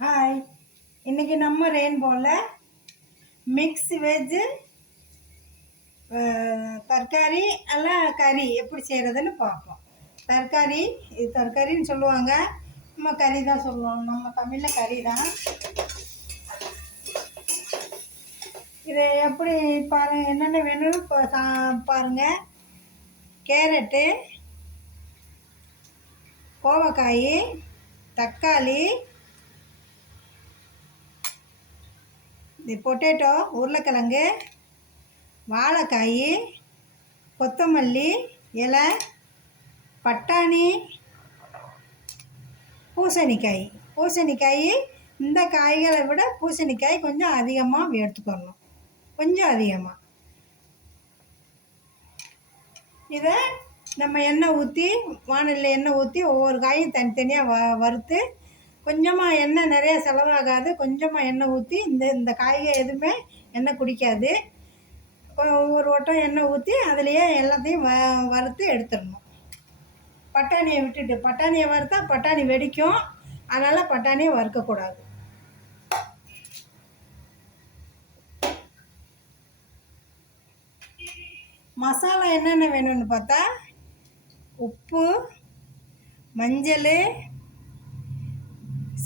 Hi இன்னைக்கு நம்ம ரெயின்போவில் மிக்ஸ் வெஜ்ஜு தர்காரி எல்லாம் கறி. எப்படி செய்கிறதுன்னு பார்ப்போம். தர்காரி இது தர்காரின்னு சொல்லுவாங்க. நம்ம கறி தான் சொல்லுவோம். நம்ம தமிழில் கறி தான். இதை எப்படி பாரு என்னென்ன வேணும்னு இப்போ சா- பாருங்கள் கேரட்டு கோவக்காய் தக்காளி இந்த பொட்டேட்டோ உருளைக்கிழங்கு வாழைக்காய் கொத்தமல்லி இலை பட்டாணி பூசணிக்காய். பூசணிக்காய் இந்த காய்களை விட பூசணிக்காய் கொஞ்சம் அதிகமாக எடுத்துக்கணும். கொஞ்சம் அதிகமாக இதை நம்ம எண்ணெய் ஊற்றி வானலில் எண்ணெய் ஊற்றி ஒவ்வொரு காயும் தனித்தனியாக வ வறுத்து கொஞ்சமாக எண்ணெய் நிறைய செலவாகாது. கொஞ்சமாக எண்ணெய் ஊற்றி இந்த இந்த காய்கறி எதுவுமே எண்ணெய் குடிக்காது. ஒவ்வொரு வட்டம் எண்ணெய் ஊற்றி அதுலேயே எல்லாத்தையும் வ வறுத்து எடுத்துடணும். பட்டாணியை விட்டுட்டு பட்டாணியை வறுத்தா பட்டாணி வெடிக்கும். அதனால் பட்டாணியை வறுக்கக்கூடாது. மசாலா என்னென்ன வேணும்னு பார்த்தா? உப்பு மஞ்சள்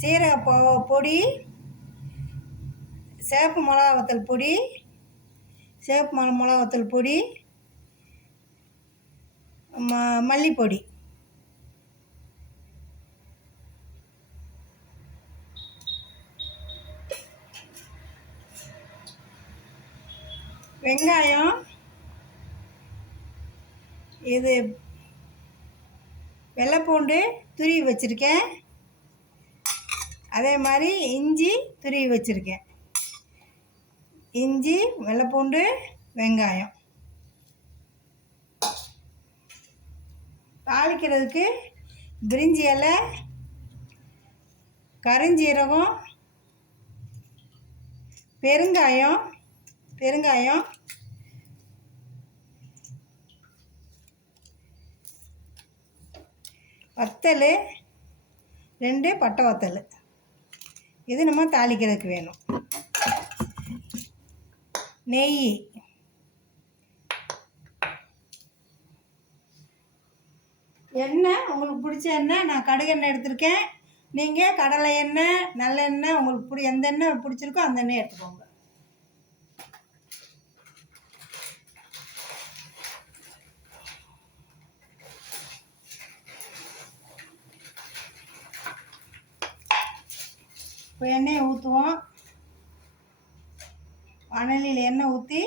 சீரக பொ பொடி சேப்பு மிளகா வத்தல் பொடி சேப்பு மிள மிளகாத்தல் பொடி ம மல்லிப்பொடி. வெங்காயம் இது வெள்ளைப்பூண்டு துருவி வச்சுருக்கேன். அதே மாதிரி இஞ்சி துருவி வச்சுருக்கேன். இஞ்சி வெள்ளைப்பூண்டு வெங்காயம். தாளிக்கிறதுக்கு பிரிஞ்சி இலை கருஞ்சீரகம் பெருங்காயம் பெருங்காயம் வத்தல் ரெண்டு பட்டை வத்தல். இது நம்ம தாளிக்கிறதுக்கு வேணும். நெய். எண்ணெய் உங்களுக்கு பிடிச்ச எண்ணெய் நான் கடுகு எண்ணெய் எடுத்திருக்கேன். நீங்கள் கடலை எண்ணெய் நல்லெண்ணெய் உங்களுக்கு பிடி எந்த எண்ணெய் பிடிச்சிருக்கோ அந்த எண்ணெய் எடுத்துக்கோங்க. இப்போ எண்ணெயை ஊற்றுவோம். வானலியில் எண்ணெய் ஊற்றி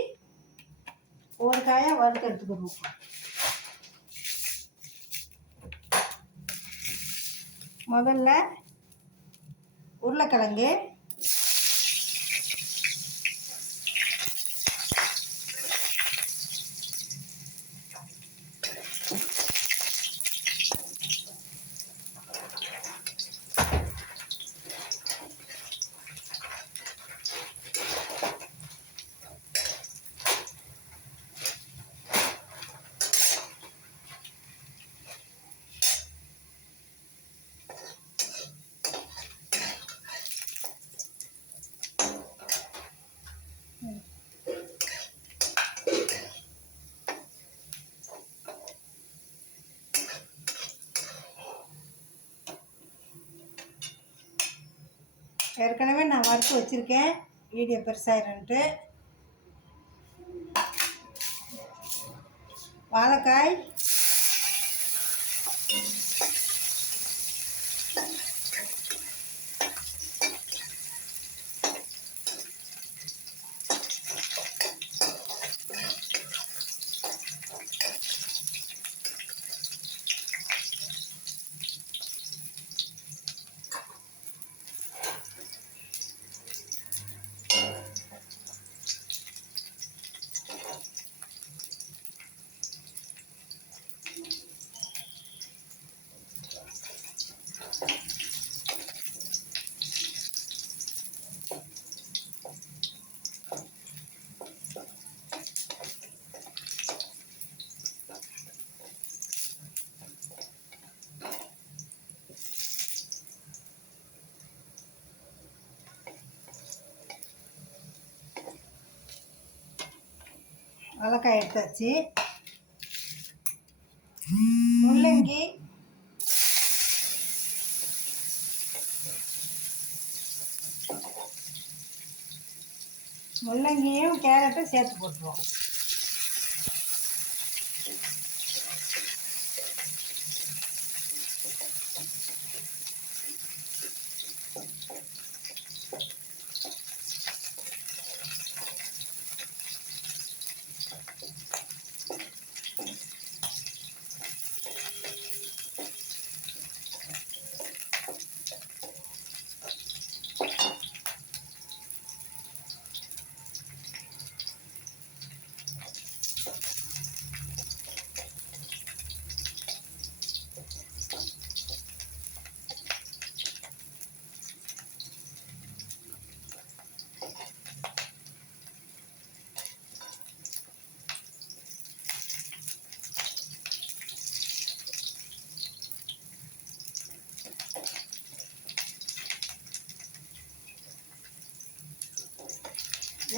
ஒரு காயாக வறுத்து எடுத்துக்கணும் முதல்ல உருளைக்கிழங்கு ஏற்கனவே நான் வறுத்து வச்சுருக்கேன். வீடியோ பெருசாயிரன்ட்டு. வாழைக்காய் வாழைக்காய் எடுத்தாச்சு. முள்ளங்கி. முள்ளங்கியும் கேரட்டும் சேர்த்து போட்டுருவோம்.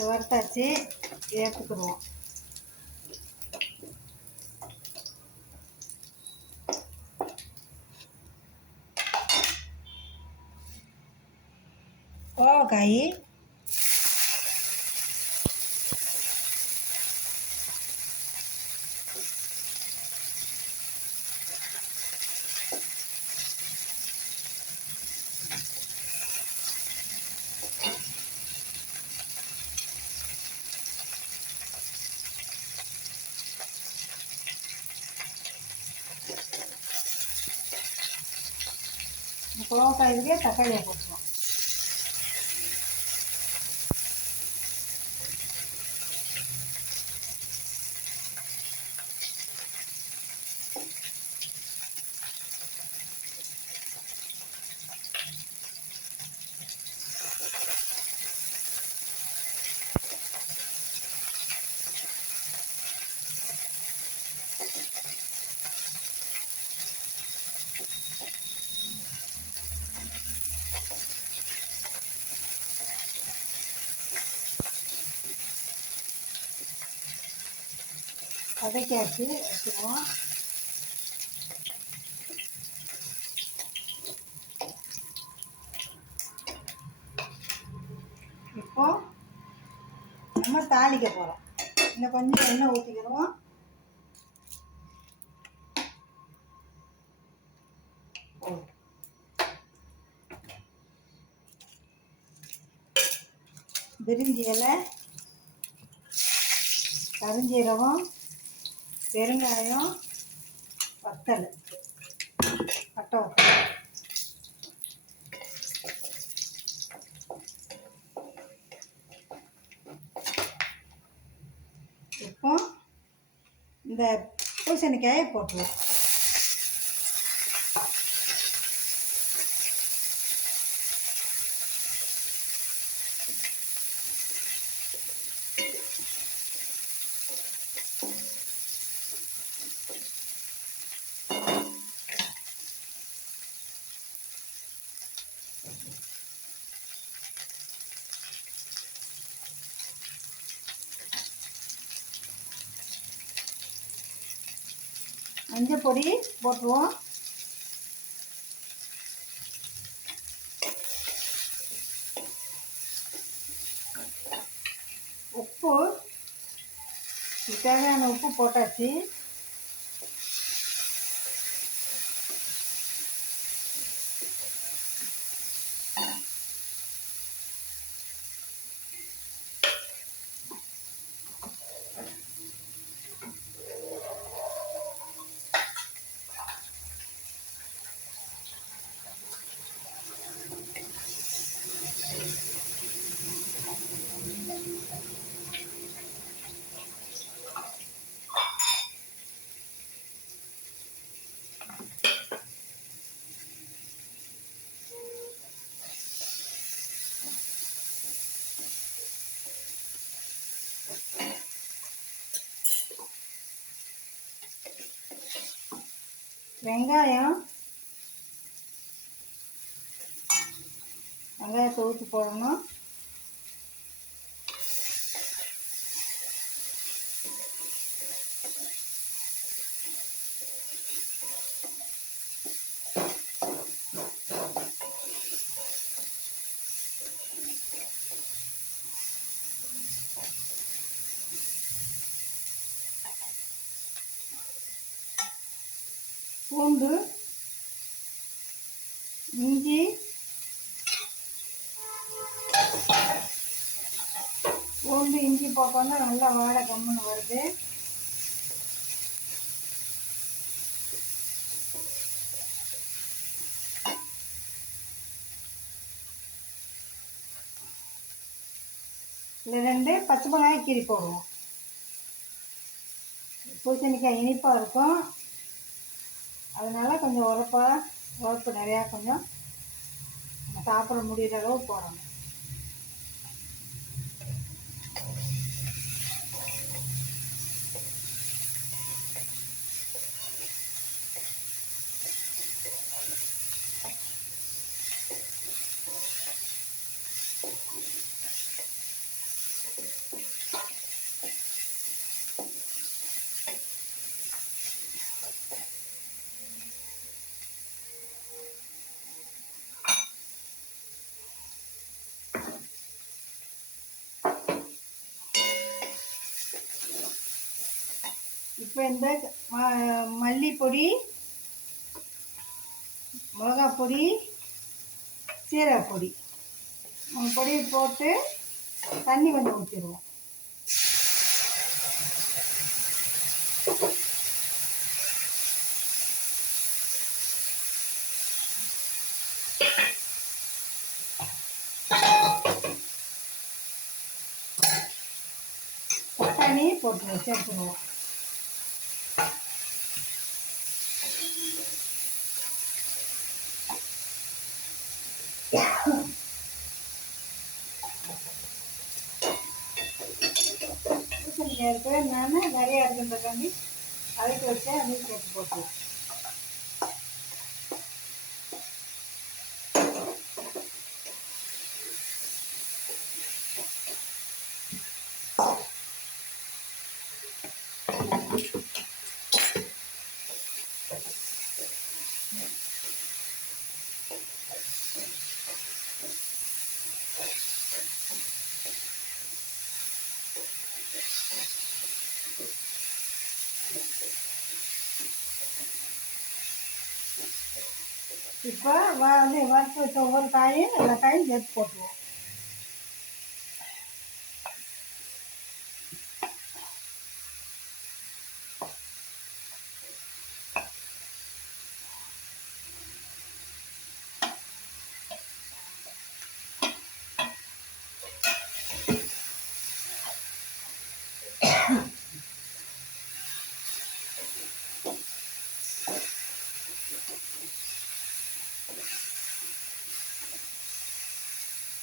வறுத்தாச்சு எடுத்துக்கிடுவோம் கோவக்காய் கோவக்காய் இதுக்கே தக்காளியை போட்டுருவோம் வதக்கியாச்சு வச்சுருவோம் இப்போ நம்ம தாளிக்க போகிறோம் இன்னும் கொஞ்சம் எண்ணெய் ஊற்றிக்கிடுவோம் பிரிஞ்சி இலை கருஞ்சீரகம் பெருங்காயம் வத்தல் பட்டை வத்தல். இப்போ இந்த பூசணிக்காயை போட்டுருவோம். மஞ்சள் பொடி போட்டுருவோம். உப்பு தேவையான உப்பு போட்டாச்சு. வெங்காயம். வெங்காயத்தை ஊற்றி போடணும். பூண்டு இஞ்சி பூண்டு இஞ்சி போட்டோன்னா நல்லா வாடை கம்முன்னு வருது. இதில் ரெண்டு பச்சை மிளகாய் கீரி போடுவோம். பூசணிக்காய் இனிப்பாக இருக்கும். அதனால் கொஞ்சம் உரப்பாக உரப்பு நிறையா கொஞ்சம் நம்ம சாப்பிட முடிகிற அளவு போடணும். இப்போ இந்த மல்லிப்பொடி மிளகாப் பொடி சீரக பொடி மூணு பொடி போட்டு தண்ணி கொஞ்சம் ஊற்றிடுவோம் தண்ணி போட்டு சேர்த்துருவோம். இருக்கிறேன் நான் நிறையா இருக்குன்றக்காண்டி அதுக்கு வச்சேன் அதையும் சேர்த்து போட்டுருவேன் இப்போ வ வந்து வறுத்து வச்ச ஒவ்வொரு காயும் எல்லா காயும் சேர்த்து போட்டுருவோம்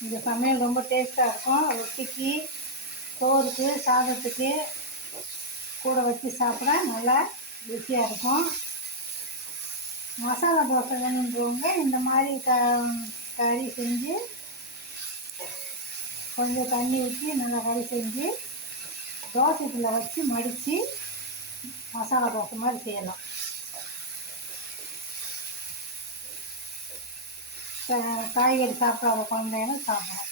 இந்த சமையல் ரொம்ப டேஸ்ட்டாக இருக்கும். ரொட்டிக்கு சோறுக்கு சாதத்துக்கு கூட வச்சு சாப்பிட நல்லா ருசியாக இருக்கும். மசாலா தோசை வேணுன்றவங்க இந்த மாதிரி க கறி செஞ்சு கொஞ்சம் தண்ணி ஊற்றி நல்லா கறி செஞ்சு தோசைக்குள்ளே வச்சு மடித்து மசாலா தோசை மாதிரி செய்யலாம். காய்கறி சாப்பிடாத குழந்தைகளும் சாப்பிடும்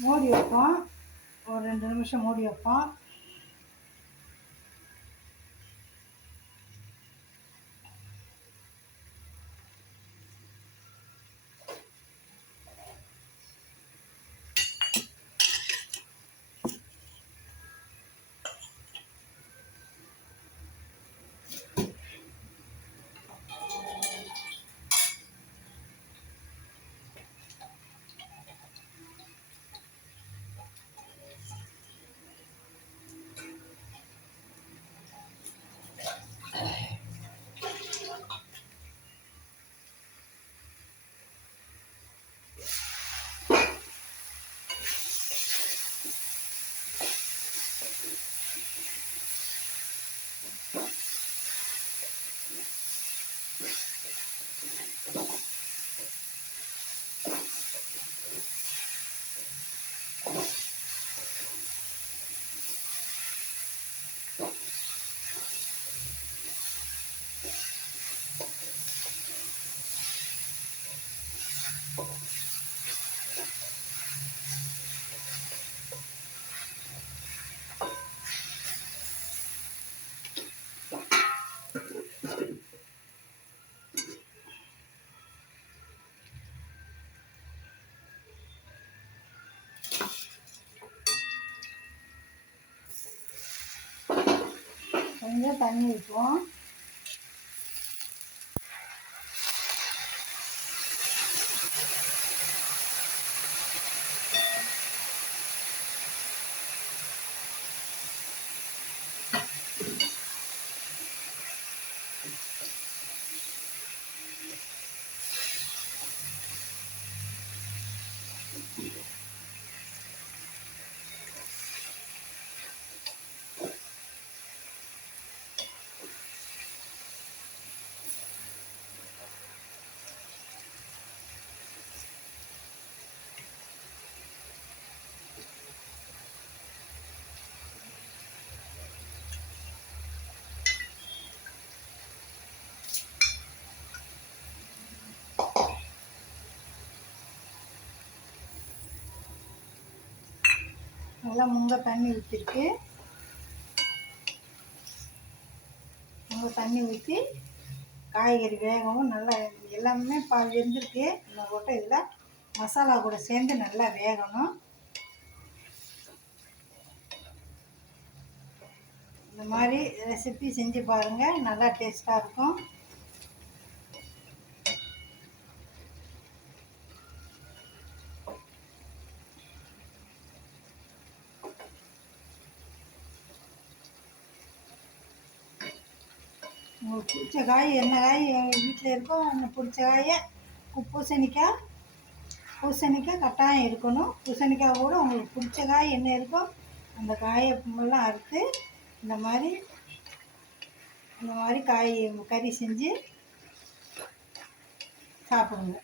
மூடி வைப்போம். ஒரு ரெண்டு நிமிஷம் மூடி வைப்போம். கொஞ்சம் தண்ணி ஊற்றுவோம் நல்லா முங்க தண்ணி ஊற்றிருக்கு முங்க தண்ணி ஊற்றி காய்கறி வேகவும் நல்லா எல்லாமே பால் வெந்திருக்கு. இந்த போட்டு இதில் மசாலா கூட சேர்ந்து நல்லா வேகணும். இந்த மாதிரி ரெசிபி செஞ்சு பாருங்கள் நல்லா டேஸ்ட்டாக இருக்கும். உங்களுக்கு பிடிச்ச காய் என்ன காய் எங்கள் வீட்டில் இருக்கோ அந்த பிடிச்ச காயை பூசணிக்காய் பூசணிக்காய் கட்டாயம் இருக்கணும் பூசணிக்காய் கூட உங்களுக்கு பிடிச்ச காய் என்ன இருக்கோ அந்த காயை எல்லாம் அறுத்து இந்த மாதிரி இந்த மாதிரி காய் கறி செஞ்சு சாப்பிடுங்க.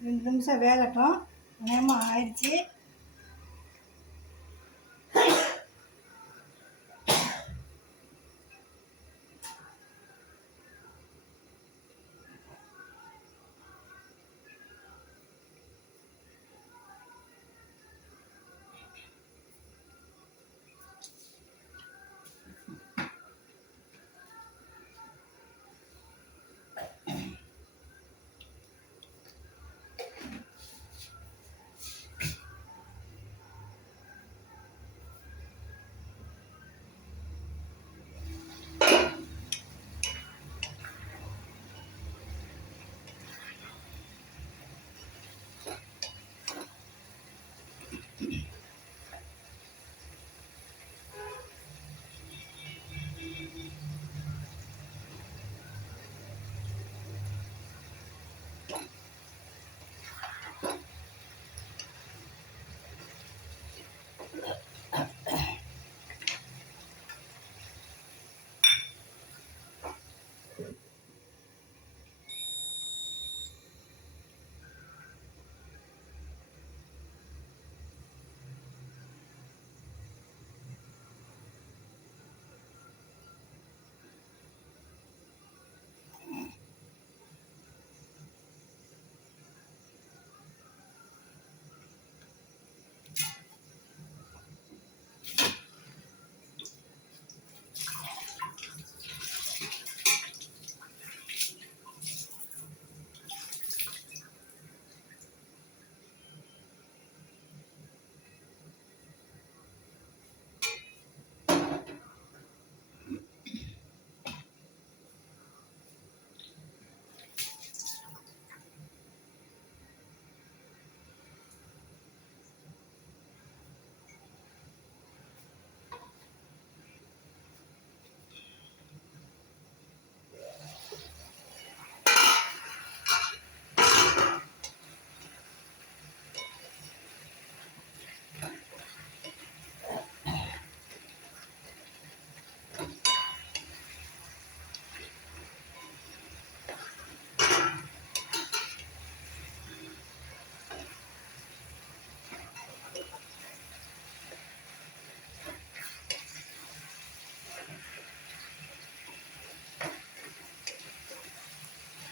ரெண்டு நிமிஷம் வேகட்டும். நேரமாக ஆயிடுச்சு.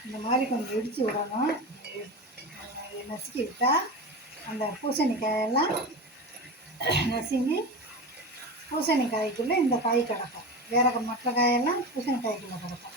இந்த மாதிரி கொஞ்சம் இடித்து விடணும். நசுக்கி விட்டால் அந்த பூசணிக்காயெல்லாம் நசுங்கி பூசணிக்காய்க்குள்ளே இந்த காய் கிடக்கும். வேற மற்ற காயெல்லாம் பூசணிக்காய்க்குள்ளே கிடக்கும்.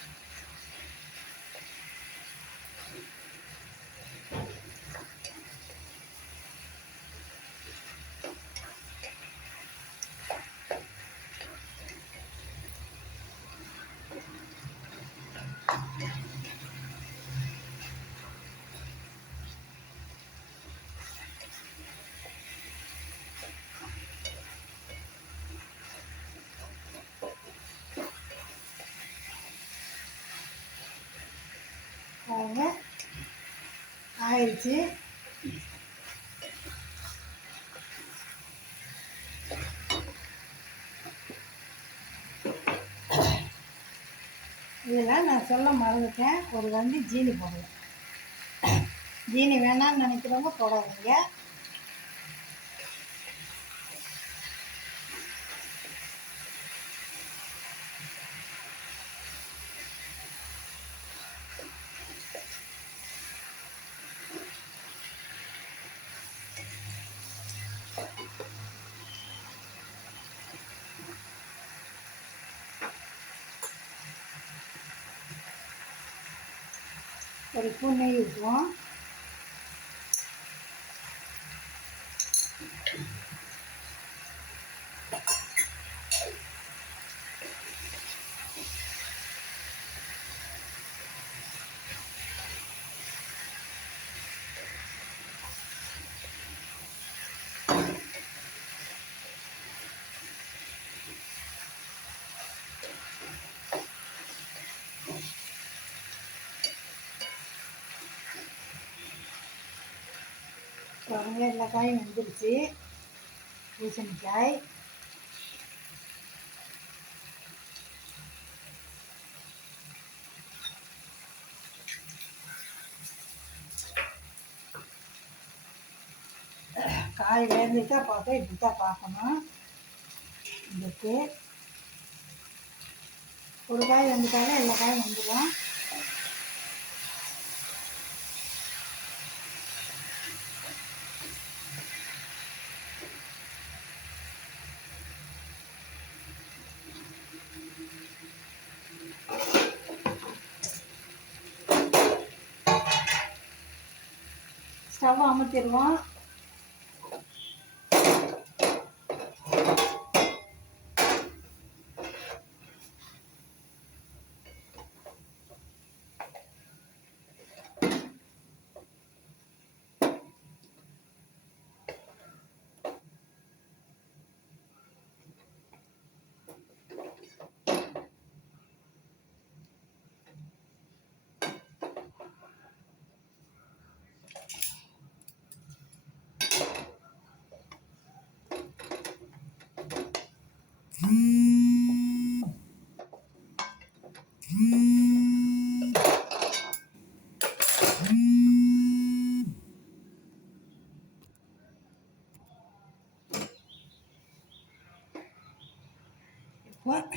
பாருங்க. ஆயிடுச்சு. இதில் நான் சொல்ல மறந்துட்டேன். ஒரு வந்து ஜீனி போடுவேன் ஜீனி வேணாம்னு நினைக்கிறவங்க போடாதீங்க. ஒரு ஸ்பூன் நெய் ஊற்றுவோம் பாருங்க எல்லா காயும் வந்துருச்சு. பூசணிக்காய். காய் வேர்ந்துட்டா பார்த்தா இப்படி தான் பார்க்கணும். இதுக்கு ஒரு காய் வந்துட்டாலும் எல்லா காயும் வந்துடும் ஸ்டவ்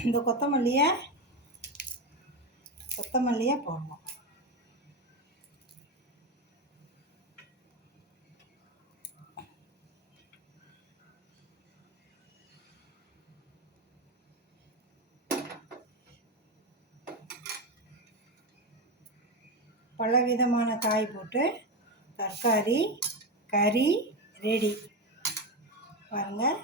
இந்த கொத்தமல்லியை கொத்தமல்லியை போடணும். பலவிதமான காய் போட்டு தக்காளி கறி ரெடி. பாருங்கள்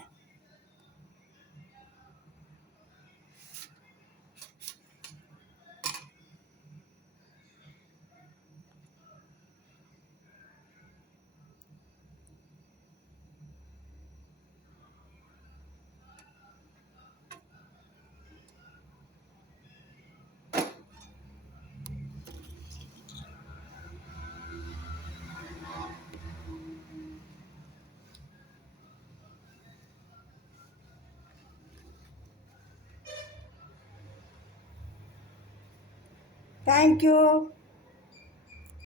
Thank you.